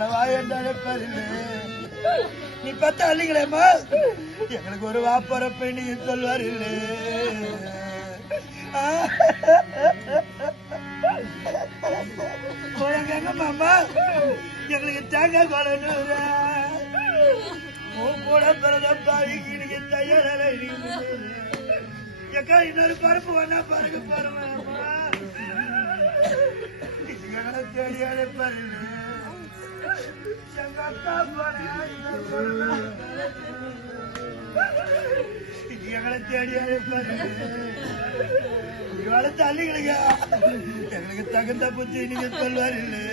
எங்களை வாய் என்று நீ பத்த அள்ளிங்களேம்மா எங்களுக்கு ஒரு வாப்பரப்பை நீ சொல்வார் இல்லை. மாமா எங்களுக்கு தேங்காய் கொலன்னு உன் கூட பிறந்தப்பா இன்னைக்கு தையல எக்கா இன்னொரு பருப்பு வேணா பாருங்க பாருங்க எங்களை தேடி அழைப்பாரு எங்க அக்கா எங்களை தேடி அழைப்பாரு இவளை தள்ளிகளுங்க எங்களுக்கு தகுந்த பூச்சி நீங்க சொல்வார் இல்லை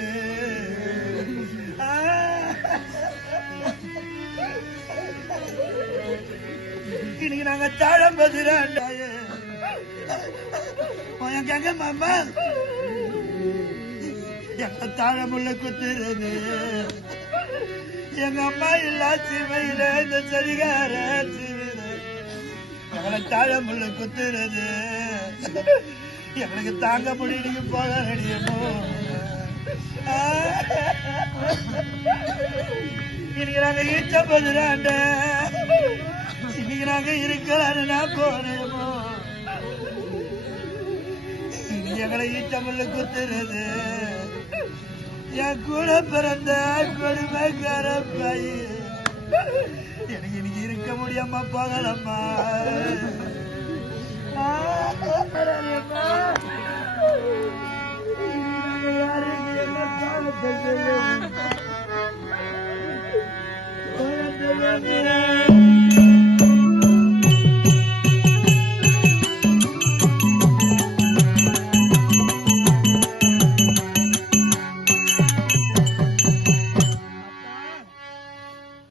இன்னைக்கு நாங்க தாழம் பதிராண்டாய எங்க மாமா. எங்க தாழமுள்ள குத்துறது. எங்க அம்மா இல்லா சிவையில இந்த சரிகார எங்களை தாழமுள்ள குத்துறது. எங்களுக்கு தாங்க முடியுங்க போக முடியுமோ இன்னைக்கு நாங்க ஈச்ச பதிராண்ட இன்னைக்கு நாங்க இருக்கிறான்னு நான் போனேமோ. எங்களை ஈச்சமுள்ள குத்துறது. என் கூட பிறந்த கொடுமைக்கார பையன் எனக்கு இன்னைக்கு இருக்க முடியாம போகலம்மா. யாருக்கு